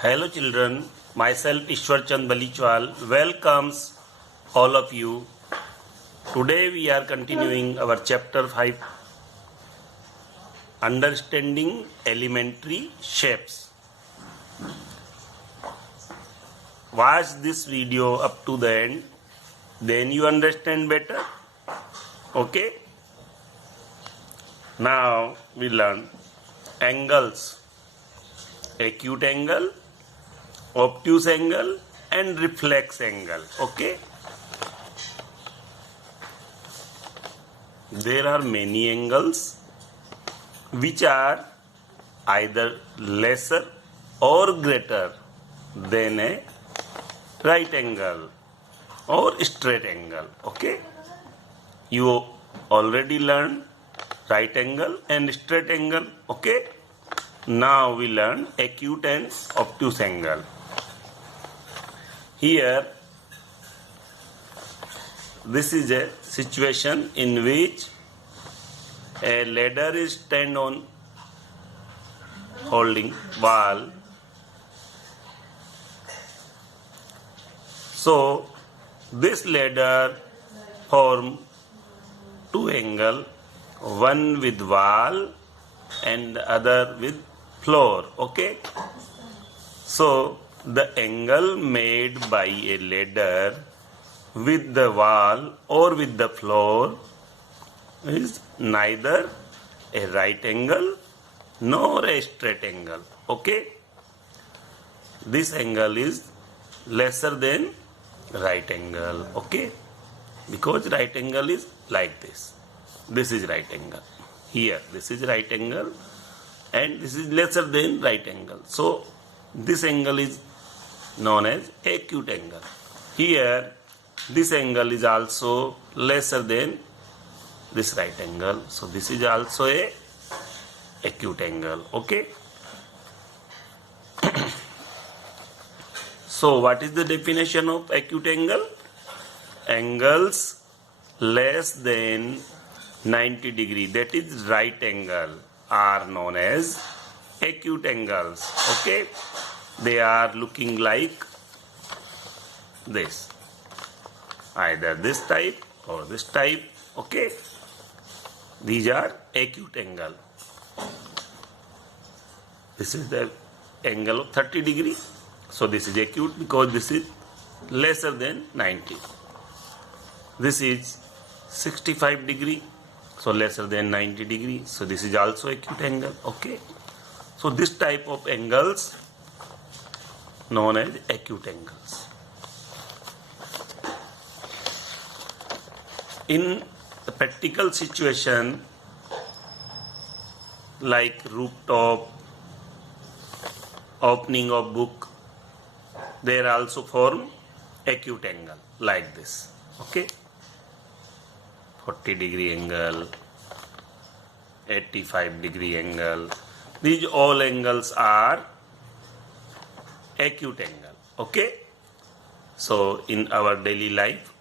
Hello children, myself Ishwar Chand Balichwal welcomes all of you. Today we are continuing our chapter 5, Understanding Elementary Shapes. Watch this video up to the end, then you understand better. Okay? Now we learn angles, acute angle, obtuse angle and reflex angle. Okay, there are many angles which are either lesser or greater than a right angle or straight angle. Okay, you already learned right angle and straight angle. Okay, now we learn acute and obtuse angle. Here, this is a situation in which a ladder is stand on holding wall. So, this ladder form two angle, one with wall and the other with floor. Okay. So, the angle made by a ladder with the wall or with the floor is neither a right angle nor a straight angle. Okay? This angle is lesser than right angle. Okay? Because right angle is like this. This is right angle. Here, this is right angle and this is lesser than right angle. So, this angle is known as acute angle. Here, this angle is also lesser than this right angle. So, this is also a acute angle. Okay. So, what is the definition of acute angle? Angles less than 90 degree, that is right angle, are known as acute angles. Okay. They are looking like this, either this type or this type. Okay, these are acute angle. This is the angle of 30 degree. So this is acute because this is lesser than 90. This is 65 degree, so lesser than 90 degree. So this is also acute angle. Okay, so this type of angles known as acute angles. In the practical situation like rooftop, opening of book, they also form acute angle like this. Okay, 40 degree angle, 85 degree angle. These all angles are acute angle. Okay, so in our daily life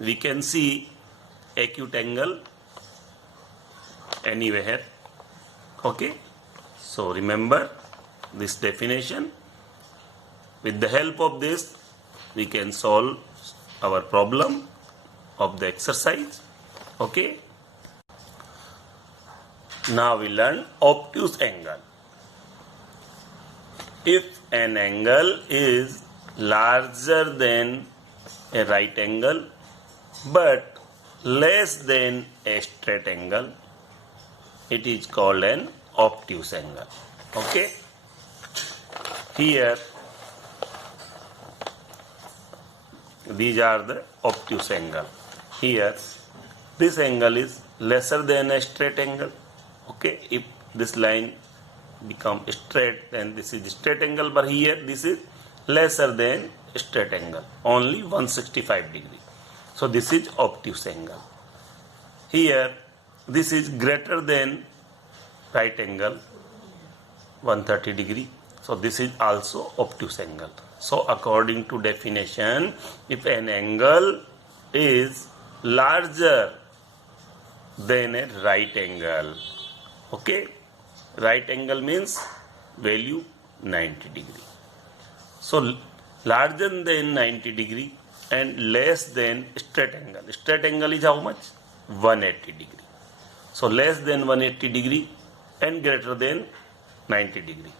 we can see acute angle anywhere. Okay, so remember this definition. With the help of this we can solve our problem of the exercise. Okay, now we learn obtuse angle. If an angle is larger than a right angle but less than a straight angle, it is called an obtuse angle. Okay, here these are the obtuse angle. Here this angle is lesser than a straight angle. Okay, if this line become straight, then this is straight angle, but here this is lesser than straight angle, only 165 degree. So this is obtuse angle. Here this is greater than right angle, 130 degree. So this is also obtuse angle. So according to definition, if an angle is larger than a right angle, okay, right angle means value 90 degree. So larger than 90 degree and less than straight angle. Straight angle is how much? 180 degree. So less than 180 degree and greater than 90 degree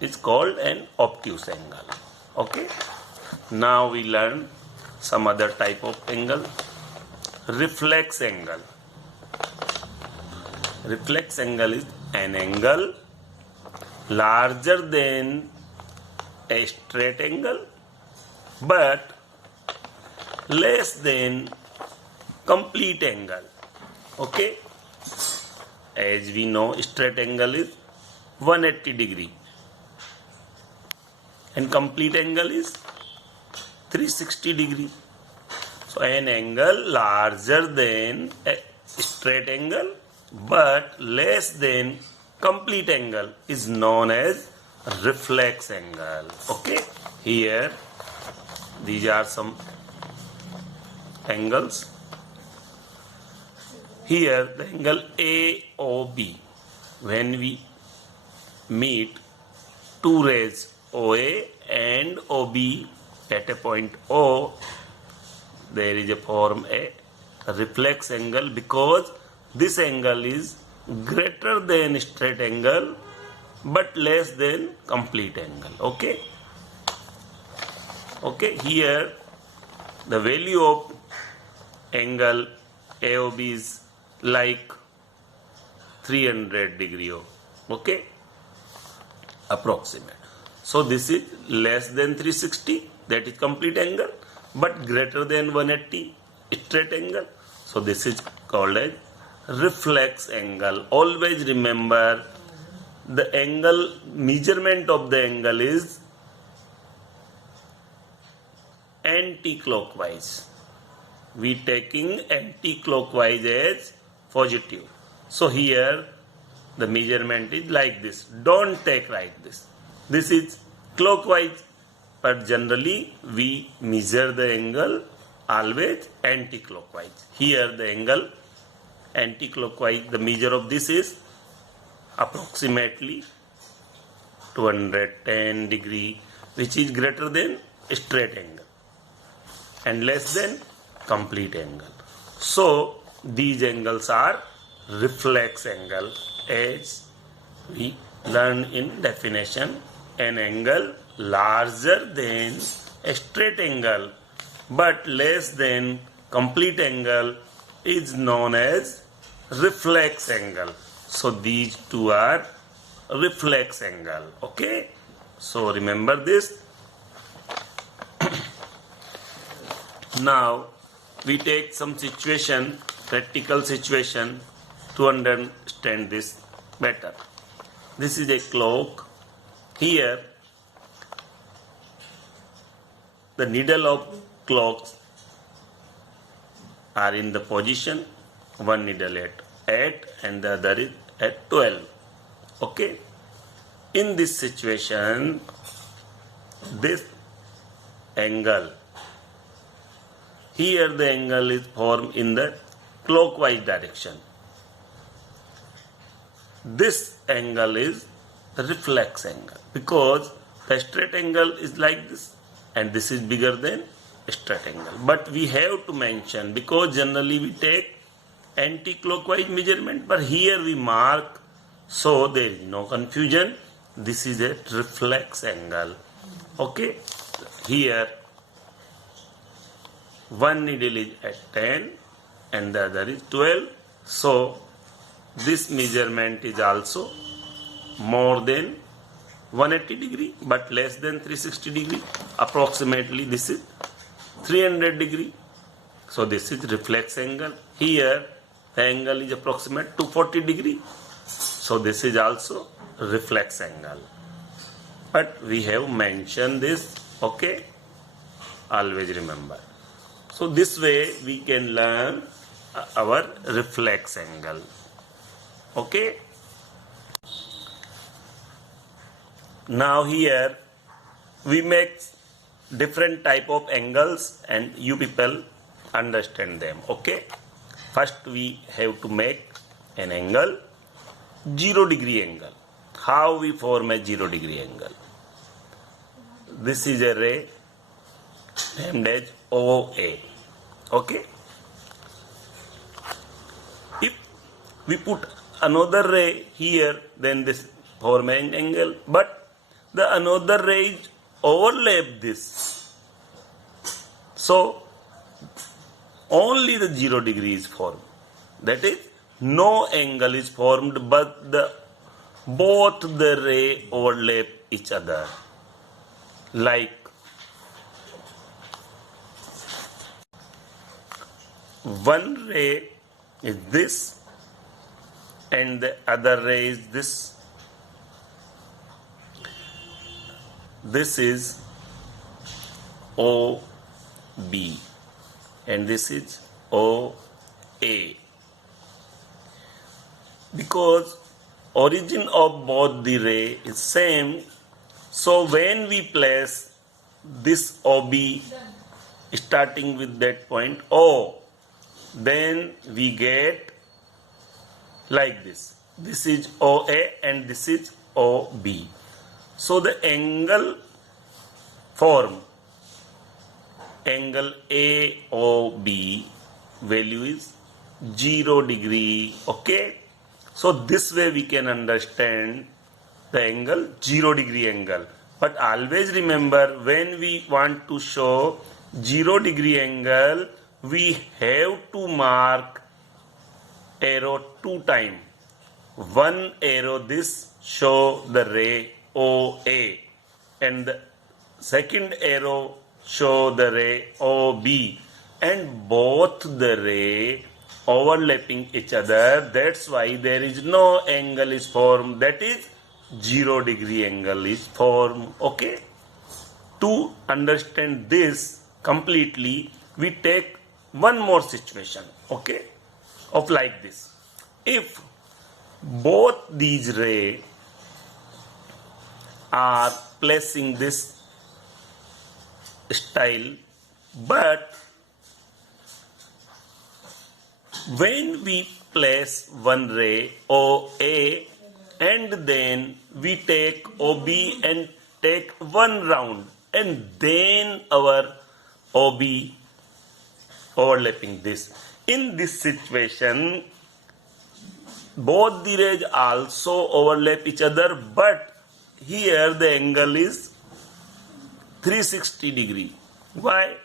is called an obtuse angle. Okay. Now we learn some other type of angle. Reflex angle. Reflex angle is an angle larger than a straight angle but less than complete angle. Okay, as we know, straight angle is 180 degree and complete angle is 360 degree. So an angle larger than a straight angle but less than complete angle is known as reflex angle. Okay, here these are some angles. Here the angle AOB, when we meet two rays OA and OB at a point O, there is a form a reflex angle because this angle is greater than straight angle but less than complete angle. Okay. Okay, here the value of angle AOB is like 300 degree. Okay, approximate. So this is less than 360, that is complete angle, but greater than 180 straight angle. So this is called as reflex angle. Always remember the angle, measurement of the angle is anti-clockwise. We taking anti-clockwise as positive. So here the measurement is like this. Don't take like this. This is clockwise, but generally we measure the angle always anti-clockwise. Here the angle anti-clockwise, the measure of this is approximately 210 degree, which is greater than straight angle and less than complete angle. So these angles are reflex angle. As we learn in definition, an angle larger than a straight angle but less than complete angle is known as reflex angle. So these two are reflex angle. Okay, so remember this. Now we take some situation, practical situation, to understand this better. This is a clock. Here the needle of clocks are in the position, one needle at 8 and the other is at 12. Okay, in this situation this angle, here the angle is formed in the clockwise direction. This angle is reflex angle because the straight angle is like this and this is bigger than straight angle. But we have to mention, because generally we take anti-clockwise measurement, but here we mark so there is no confusion. This is a reflex angle. Okay, here one needle is at 10 and the other is 12. So this measurement is also more than 180 degree but less than 360 degree. Approximately this is 300 degree. So this is reflex angle. Here the angle is approximate 240 degree. So this is also reflex angle. But we have mentioned this. Okay, always remember. So this way we can learn our reflex angle. Okay. Now here we make different type of angles and you people understand them. Okay. First we have to make an angle, 0 degree angle. How we form a 0 degree angle? this is a ray named as OA. Okay. If we put another ray here, then this form an angle, but the another ray overlap this. So only the 0 degree is formed. That is, no angle is formed, but both the ray overlap each other. Like one ray is this and the other ray is this. This is OB and this is OA. Because origin of both the ray is same, so when we place this OB starting with that point O, then we get like this. This is OA and this is OB. So the angle form, angle AOB value is 0 degree. Okay. So this way we can understand the angle 0 degree angle. But always remember, when we want to show 0 degree angle, we have to mark arrow 2 times. One arrow this show the ray OA and the second arrow show the ray OB, and both the ray overlapping each other. That's why there is no angle is formed, that is 0 degree angle is formed. Okay. To understand this completely, we take one more situation, okay, of like this. If both these rays are placing this style, but when we place one ray OA and then we take OB and take one round and then our OB overlapping this. In this situation, both the rays also overlap each other, but here the angle is 360 degree. Why?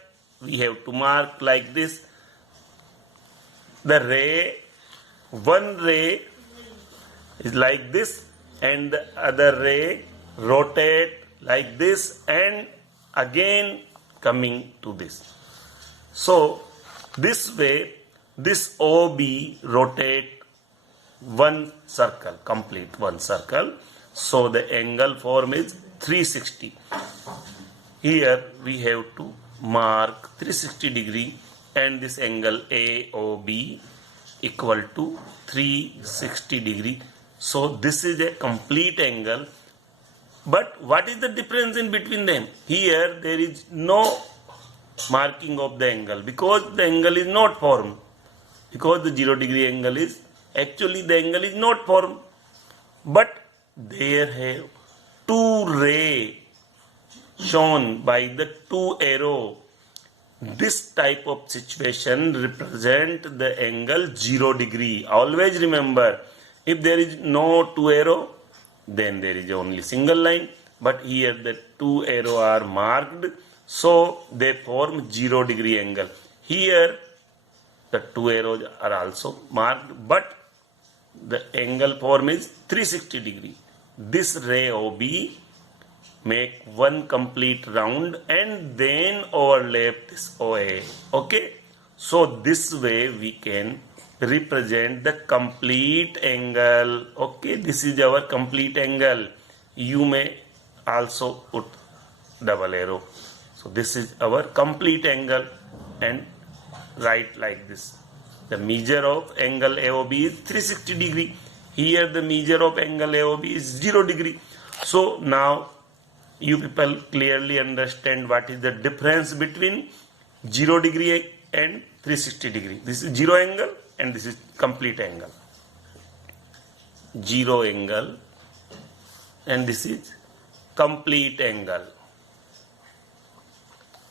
We have to mark like this. The ray, one ray is like this and the other ray rotate like this and again coming to this. So this way this OB rotate one circle, complete one circle. So the angle form is 360. Here we have to mark 360 degree and this angle AOB equal to 360 degree. So this is a complete angle. But what is the difference in between them? Here there is no marking of the angle because the angle is not formed. Because the 0 degree angle is, actually the angle is not formed. But there have two rays shown by the two arrow. This type of situation represent the angle 0 degree. Always remember, if there is no two arrow, then there is only single line. But here the two arrow are marked, so they form 0 degree angle. Here the two arrows are also marked, but the angle form is 360 degree. This ray OB make one complete round and then overlap this OA. Okay. So this way we can represent the complete angle. Okay. This is our complete angle. You may also put double arrow. So this is our complete angle and write like this. The measure of angle AOB is 360 degree. Here the measure of angle AOB is 0 degree. So now you people clearly understand what is the difference between 0 degree and 360 degree. This is 0 angle and this is complete angle. 0 angle and this is complete angle.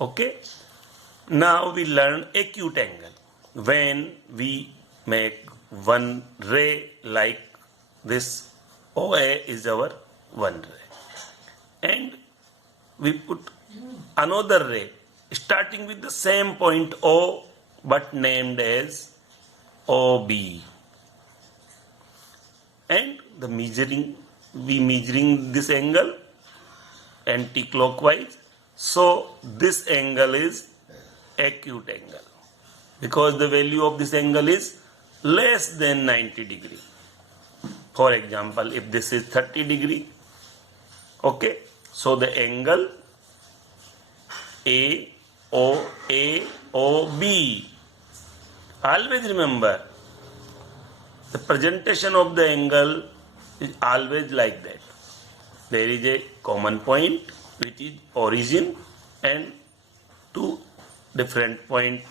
Okay. Now we learn acute angle. When we make one ray like this, OA is our one ray. And we put another ray starting with the same point O but named as OB. And we measuring this angle anti-clockwise. So this angle is acute angle because the value of this angle is less than 90 degree. For example, if this is 30 degree, okay, so the angle AOB. Always remember, the presentation of the angle is always like that. There is a common point which is origin and two different points.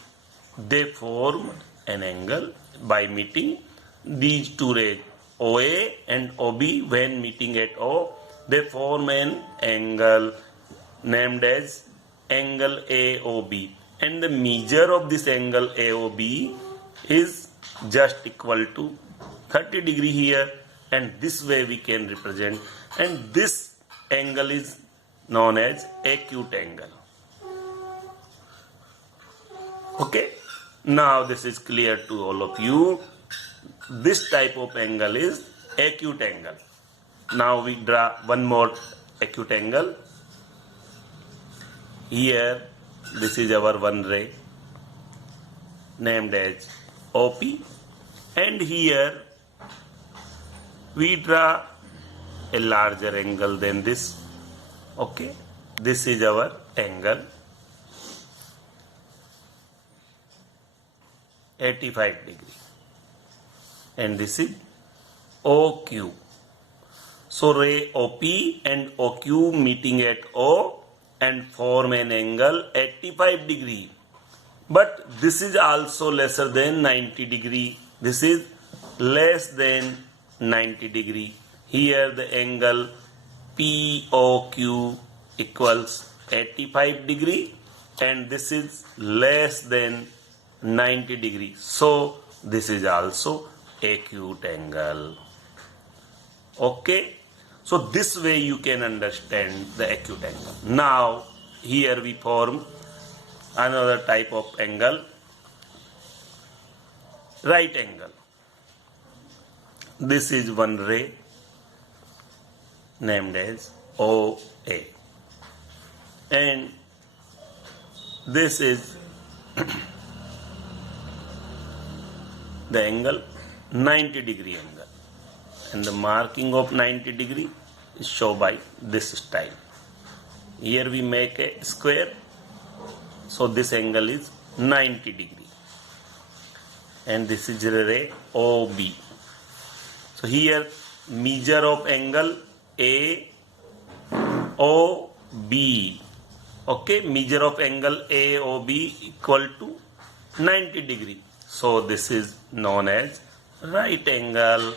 They form an angle by meeting these two rays OA and OB. When meeting at O, they form an angle named as angle AOB, and the measure of this angle AOB is just equal to 30 degree here, and this way we can represent, and this angle is known as acute angle. Okay, now this is clear to all of you. This type of angle is acute angle. Now we draw one more acute angle. Here this is our one ray named as OP, and here we draw a larger angle than this. Okay, this is our angle 85 degree, and this is OQ. So ray OP and OQ meeting at O and form an angle 85 degree. But this is also lesser than 90 degree. This is less than 90 degree. Here the angle POQ equals 85 degree, and this is less than 90 degree. So this is also acute angle. Okay. So this way you can understand the acute angle. Now here we form another type of angle, right angle. This is one ray named as OA, and this is the angle 90 degree angle, and the marking of 90 degree is shown by this style. Here we make a square, so this angle is 90 degree, and this is the ray OB. So here measure of angle AOB. Okay, measure of angle AOB equal to 90 degree. So this is known as right angle.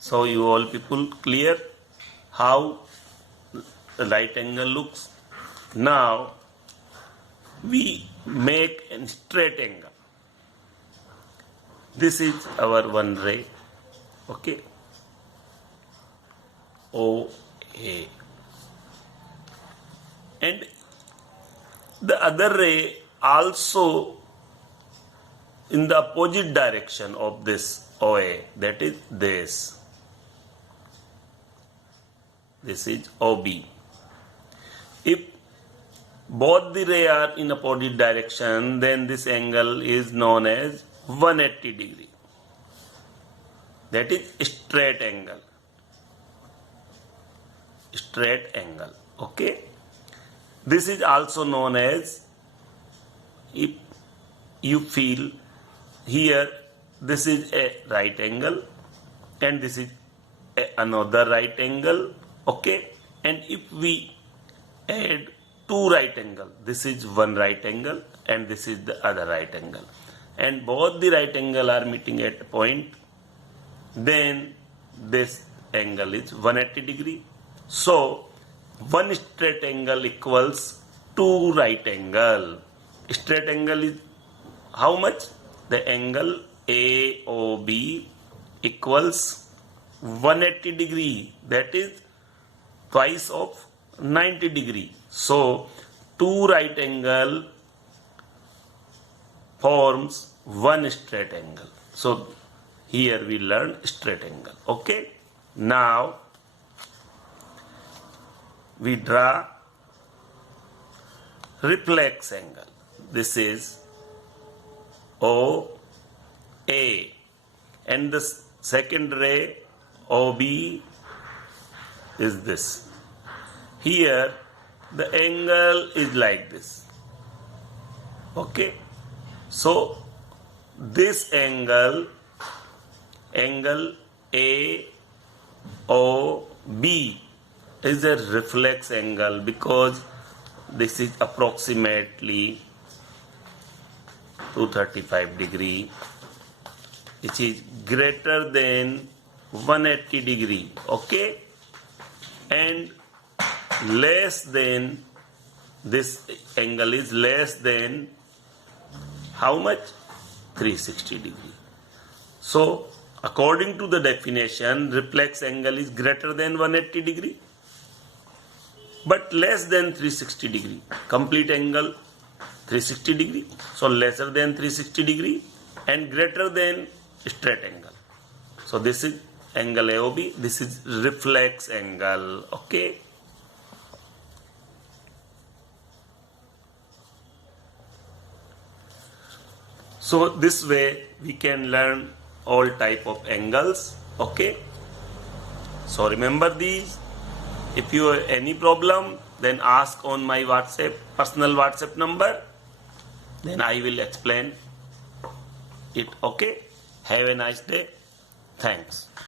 So you all people clear how the right angle looks? Now we make a straight angle. This is our one ray, okay, OA, and the other ray also in the opposite direction of this OA, that is this. This is OB. If both the ray are in opposite direction, then this angle is known as 180 degree. That is straight angle. Straight angle. Okay. This is also known as, if you feel here, this is a right angle and this is another right angle. Okay. And if we add two right angle, this is one right angle and this is the other right angle, and both the right angle are meeting at a point, then this angle is 180 degree. So one straight angle equals two right angle. Straight angle is how much? The angle AOB equals 180 degree. That is twice of 90 degree. So two right angle forms one straight angle. So here we learn straight angle. Okay. Now we draw reflex angle. This is OA, and the second ray OB is this. Here the angle is like this. Okay. So this angle AOB is a reflex angle because this is approximately 235 degree, which is greater than 180 degree. Okay, and less than, this angle is less than how much? 360 degree. So according to the definition, reflex angle is greater than 180 degree but less than 360 degree. Complete angle 360 degree, so lesser than 360 degree and greater than straight angle. So this is angle AOB, this is reflex angle. Okay. So this way we can learn all type of angles. Okay. So remember these. If you have any problem, then ask on my WhatsApp, personal WhatsApp number. Then I will explain it. Okay. Have a nice day. Thanks.